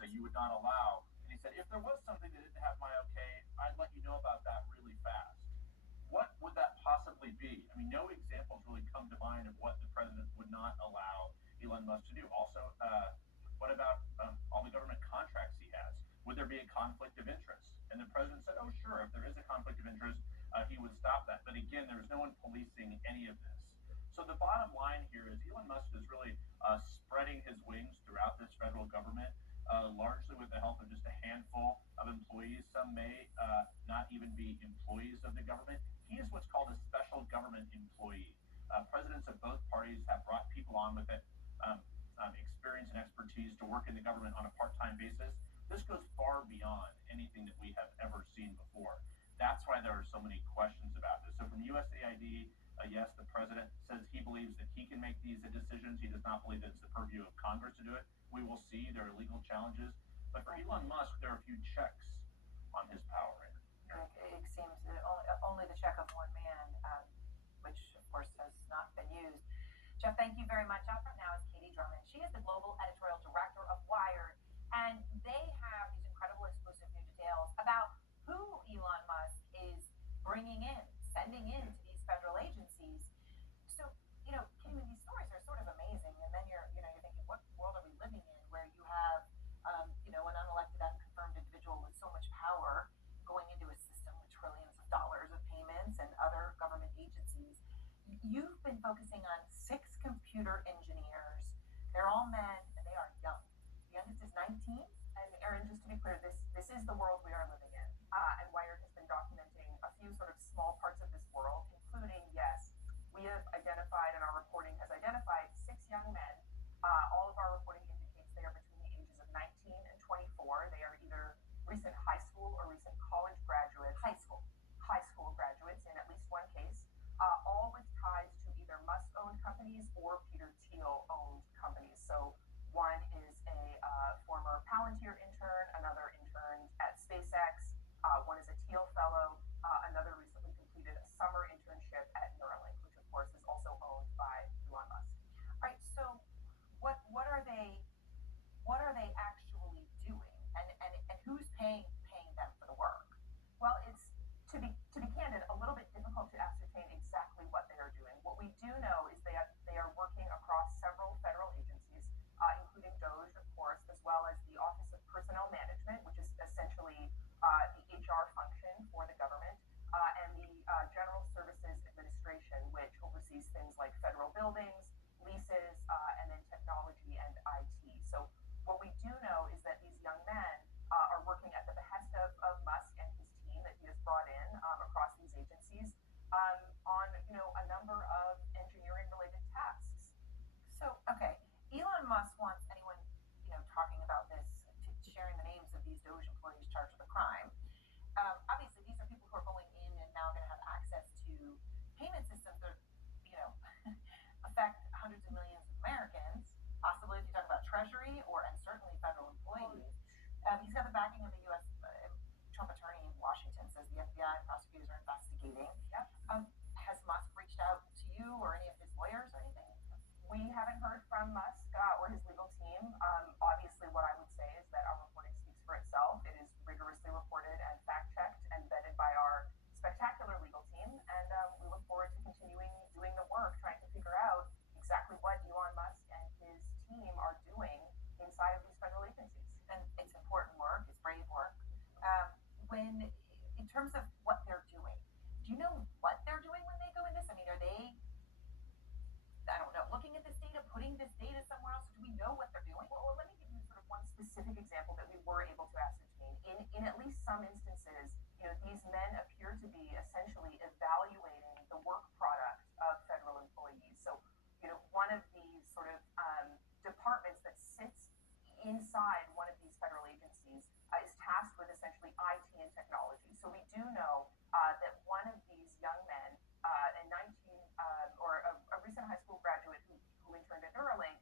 that you would not allow. And he said, if there was something that didn't have my okay, I'd let you know about that really fast. What would that possibly be? I mean, no examples really come to mind of what the president would not allow Elon Musk to do. Also, what about all the government contracts he has? Would there be a conflict of interest? And the president said, oh, sure, if there is a conflict of interest, he would stop that. But again, there was no one policing any of this. So the bottom line here is Elon Musk is really spreading his wings throughout this federal government, largely with the help of just a handful of employees. Some may not even be employees of the government. He is what's called a special government employee. Presidents of both parties have brought people on with it, experience and expertise to work in the government on a part-time basis. This goes far beyond anything that we have ever seen before. That's why there are so many questions about this. So from USAID, yes, the president says he believes that he can make these decisions. He does not believe that it's the purview of Congress to do it. We will see. There are legal challenges. But for Elon Musk, there are a few checks on his power. It seems that only the check of one man, which of course has not been used. Jeff, thank you very much. Up now is Katie Drummond. She is the global editorial director of Wired, and they have these incredible exclusive new details about who Elon Musk is bringing in, sending in to these federal agencies. So, Katie, these stories are sort of amazing, and then you're thinking, what world are we living in where you have, an unelected, unconfirmed individual with so much power going into a system with trillions of dollars of payments and other government agencies. You've been focusing on 6 computer engineers. They're all men and they are young. The youngest is 19. And Aaron, just to be clear, this is the world we are living in. And Wired has been documenting a few sort of small parts of this world, including, yes, we have identified and our reporting has identified 6 young men. All of our reporting indicates they are between the ages of 19 and 24. They are either recent high school or recent college graduates, high school graduates in at least one case, all with ties to either Musk-owned companies or Peter Thiel-owned companies. So one is a former Palantir intern, another intern at SpaceX, one is a Thiel fellow, another recently completed a summer internship at Neuralink, which of course is also owned by Elon Musk. All right, so what are they actually doing, and who's paying them for the work? Well, it's to be candid, a little bit difficult to ascertain exactly what they are doing. What we do know is they are working across several federal agencies, including DOGE, of course, as well as the Office of Personnel Management, which is essentially the HR function for the government, and the General Services Administration, which oversees things like federal buildings, leases, and then technology and IT. So what we do know is that these young men are working at the behest of Musk and his team that he has brought in across these agencies on a number of engineering-related tasks. So, okay, Elon Musk wants anyone talking about this, sharing the names of these DOGE employees charged with a crime. Obviously, these are people who are going in and now going to have access to payment systems that affect hundreds of millions of Americans. Possibly, if you talk about Treasury and certainly federal employees. He's got the backing of the U.S. Trump attorney in Washington, says the FBI and prosecutors are investigating. Yep. Has Musk reached out to you or any of his lawyers or anything? We haven't heard from Musk or his legal team. Obviously, what I would say is that our reporting speaks for itself. It is rigorously reported and fact-checked and vetted by our spectacular legal team, and we look forward to continuing doing the work, trying to figure out exactly what Elon Musk and his team are doing inside of these federal agencies. And it's important work, it's brave work. In terms of what they're doing, do you know what they're doing when they go in this? I mean, are they, I don't know, looking at this data, putting this data somewhere else? Do we know what they're doing? Well, let me give you sort of one specific example that we were able to ascertain. In at least some instances, these men appear to be essentially evaluating the work product of federal employees. So, one of these sort of departments that sits inside one of these federal agencies is tasked with essentially IT and technology. So we do know that one of these young men, a recent high school graduate who interned at Neuralink,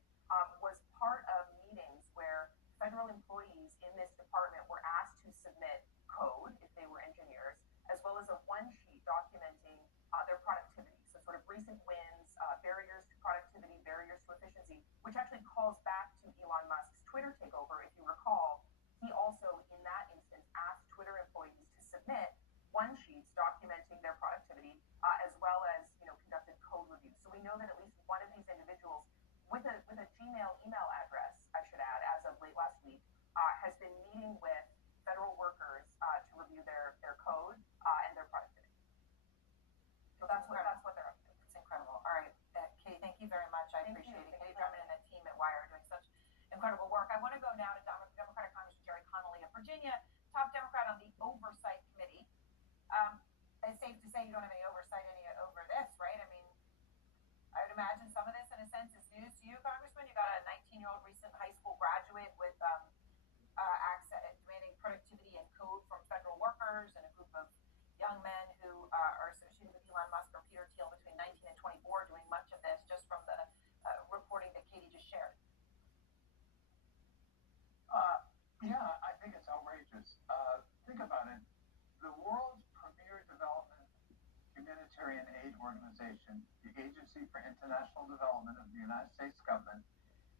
was part of meetings where federal employees in this department were asked to submit code if they were engineers, as well as a one-sheet documenting their productivity. So sort of recent wins, barriers to productivity, barriers to efficiency, which actually calls back to Elon Musk's Twitter takeover, if you recall, has been meeting with federal workers to review their code and their productivity. So that's what they're up to. It's incredible. All right, Katie, thank you very much. I Thank appreciate you. it. Katie Drummond and the team at Wire are doing such incredible work. I want to go now to Democratic Congressman Jerry Connolly of Virginia, top Democrat on the Oversight Committee. It's safe to say you don't have any oversight over this, right? I mean, I would imagine some of this, in a sense, is news to you, Congressman. You got a 19-year-old recent high school graduate with access, demanding productivity and code from federal workers, and a group of young men who are associated with Elon Musk or Peter Thiel between 19 and 24 doing much of this just from the reporting that Katie just shared. Yeah, I think it's outrageous. Think about it. The world's premier development humanitarian aid organization, the Agency for International Development of the United States government,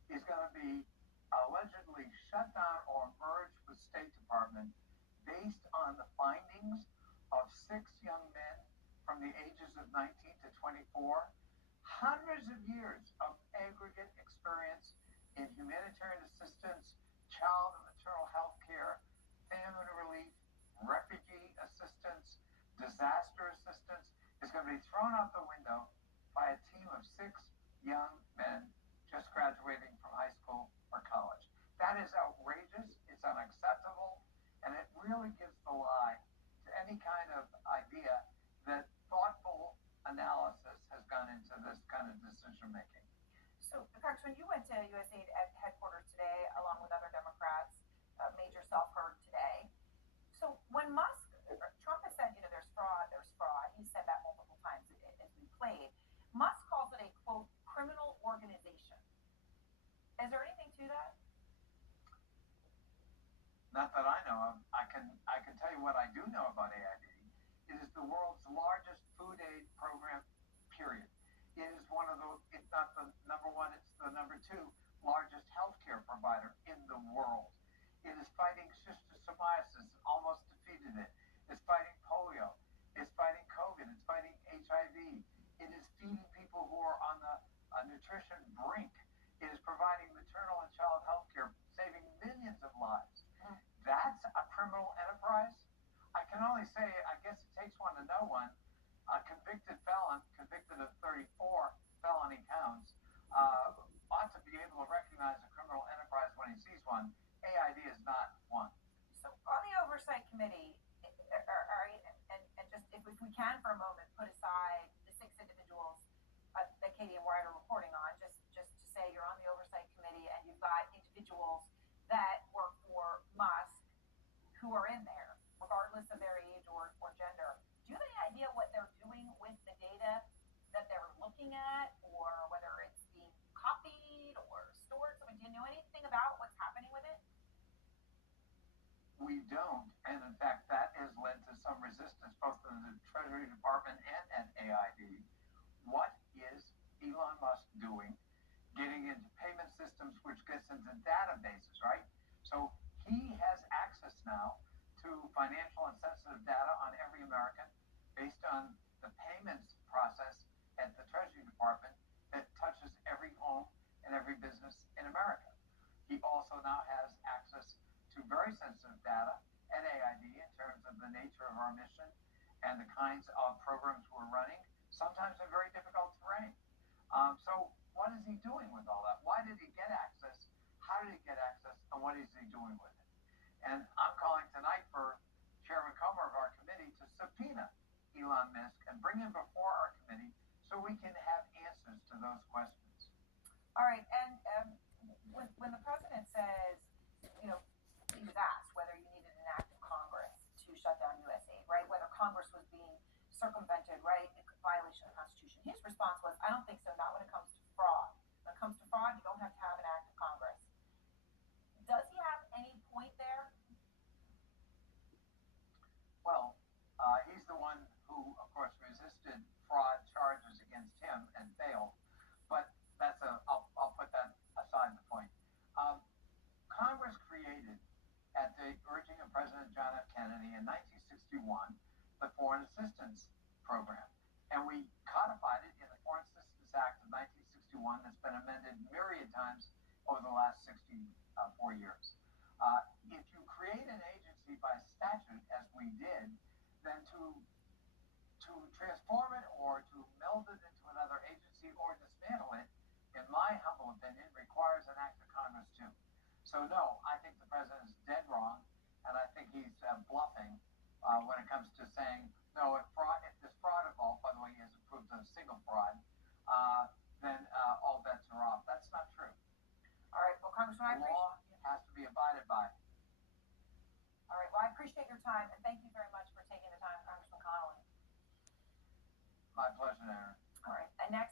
is going to be allegedly shut down or merged with State Department based on the findings of 6 young men from the ages of 19 to 24, hundreds of years of aggregate experience in humanitarian assistance, child and maternal health care, famine relief, refugee assistance, disaster assistance, is going to be thrown out the window by a team of 6 young men just graduating from high school or college. That is outrageous, it's unacceptable, and it really gives the lie to any kind of idea that thoughtful analysis has gone into this kind of decision making. So, Congressman, you went to USAID at headquarters today, along with other Democrats. Made yourself heard today. So, when Trump has said, there's fraud. He said that multiple times as we played. Musk calls it a quote criminal organization. Is there anything to that? Not that I know of. I can tell you what I do know about AID. It is the world's largest food aid program, period. It is one of the, if not the number one, it's the number 2 largest healthcare provider in the world. It is fighting schistosomiasis, almost defeated it. It's fighting polio. It's fighting COVID. It's fighting HIV. It is feeding people who are on the nutrition brink. It is providing maternal and child health care, saving millions of lives. That's a criminal enterprise? I can only say, I guess it takes one to know one. A convicted felon, convicted of 34 felony counts, ought to be able to recognize a criminal enterprise when he sees one. AID is not one. So, on the Oversight Committee, and just if we can for a moment put aside the 6 individuals that Katie and Wyatt are reporting on, just to say you're on the Oversight Committee and you've got individuals that work for Musk who are in there, regardless of their age or gender. Do you have any idea what they're doing with the data that they're looking at, or whether it's being copied or stored? So, do you know anything about what's happening with it? We don't, and in fact, that has led to some resistance both in the Treasury Department and at AID. What is Elon Musk doing getting into payment systems, which gets into databases, right? So he has access now to financial and sensitive data on every American based on the payments process at the Treasury Department that touches every home and every business in America. He also now has access to very sensitive data at AID in terms of the nature of our mission and the kinds of programs we're running, sometimes in very difficult terrain. So what is he doing with all that? Why did he get access? How did he get access? And what is he doing with it? And I'm calling tonight for Chairman Comer of our committee to subpoena Elon Musk and bring him before our committee so we can have answers to those questions. All right, and when the president says, he was asked whether you needed an act of Congress to shut down USAID, right? Whether Congress was being circumvented, right, in violation of the Constitution. His response was, I don't think so, not when it comes to fraud. When it comes to fraud, you don't have to have an act of Congress. Does he have any point there? Well, he's the one who, of course, resisted fraud charges against him and failed. But I'll put that aside the point. Congress created, at the urging of President John F. Kennedy in 1961, the Foreign Assistance Program. And we codified it in the Foreign Assistance Act of 1961 that's been amended myriad times over the last 64 years. by statute, as we did, then to transform it or to meld it into another agency or dismantle it, in my humble opinion, requires an act of Congress too. So no, I think the president is dead wrong, and I think he's bluffing when it comes to saying, no, if this fraud involved, by the way, he hasn't proved a single fraud, then all bets are off. That's not true. All right, well, Congressman, I The appreciate. law has to be abided by. All right, well, I appreciate your time, and thank you very much for taking the time, Congressman Connolly. My pleasure, Aaron.